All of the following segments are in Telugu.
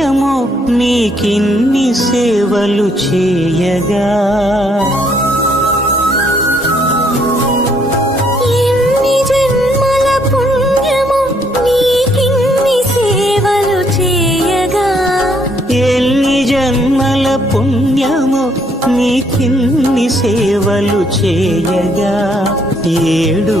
పుణ్యము నీకిన్ని సేవలు చేయగా. పుణ్యము నీకిన్ని సేవలు చేయగా. ఎన్ని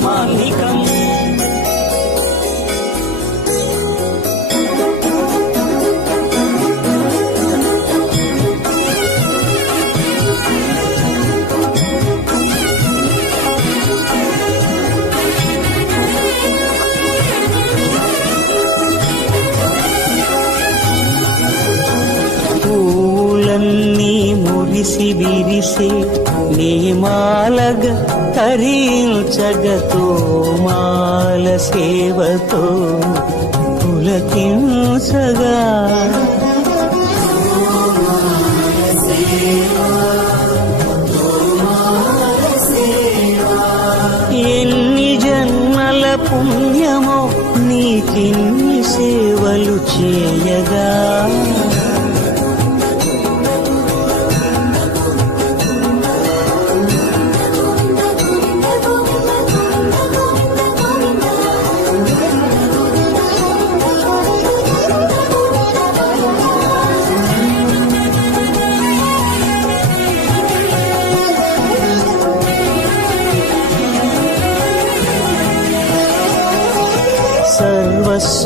దైవమాన్నికం పూలన్నీ విరిసే నీమాలగ తరించగతో మాల సేవతో పులకించగా. ఎన్ని జన్మల పుణ్యమో నీకిన్ని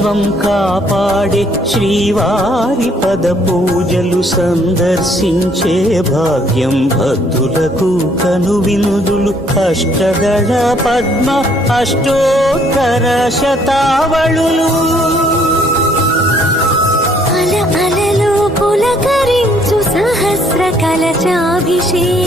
సర్వస్వం కాపాడే శ్రీవారి పద పూజలు సందర్శించే భాగ్యం భక్తులకు కనువినుదులు అష్టదళ పద్మ అష్టోత్తర శతావళులు అల అలలు పులకరించు సహస్ర కలచాభిషేకమునా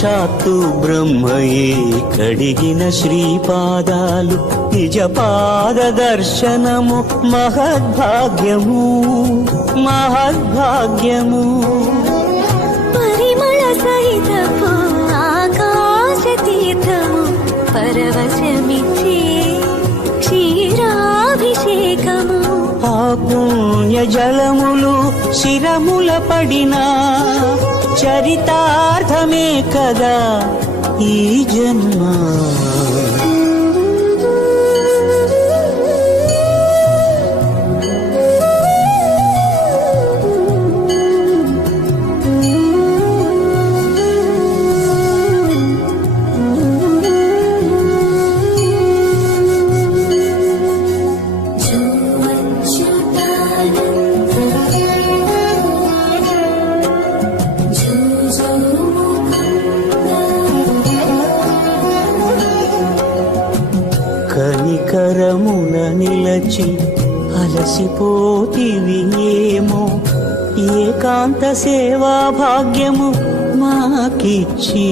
సాక్షాత్తు బ్రహ్మయే. కడిగిన శ్రీపాదాలు నిజ పాద దర్శనము మహద్భాగ్యము మహద్భాగ్యము. పుణ్య జలములు శిరముల పడినా చరితార్థమే కదా ఈ జన్మ. సేవా భాగ్యము మాకిచ్చి.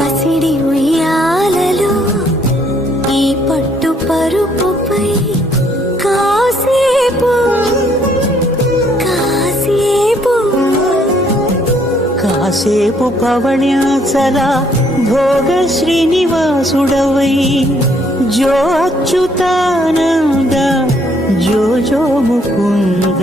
పసిడి ఉయ్యాలలో ఈ పట్టు పరుపుపై కాసేపు కాసేపు. కాసేపు పవణ్యాచల భోగ శ్రీనివాసుడవై జో అచ్యుతానంద జో జో ముకుంద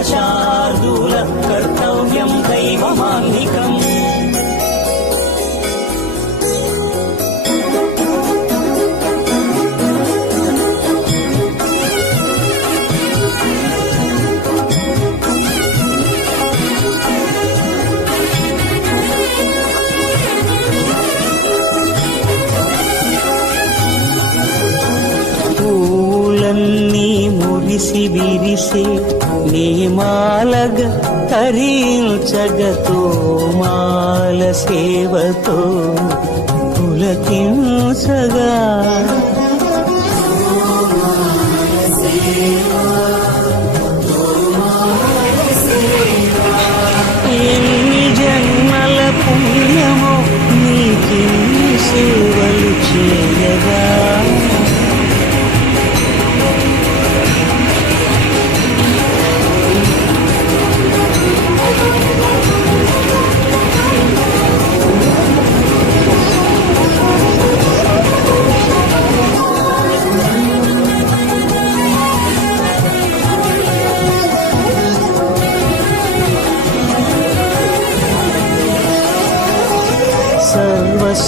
ఉత్తిష్ట కర్తవ్యం దైవమాన్నికం తరించగతో మాల సేవతో పులకించగా.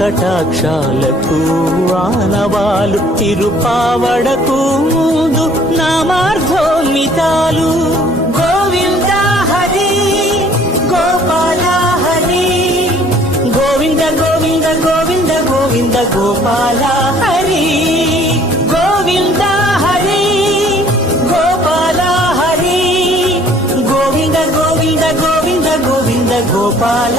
కటాక్షాలకు ఆనవాలు తిరుపావడకు ముందు నామార్థోన్మితాలు గోవింద హరి గోపాల హరి. గోవింద గోవింద గోవింద గోవింద గోపాల హరి. గోవింద హరి గోపాల హరి. గోవింద గోవింద గోవింద గోవింద గోపాల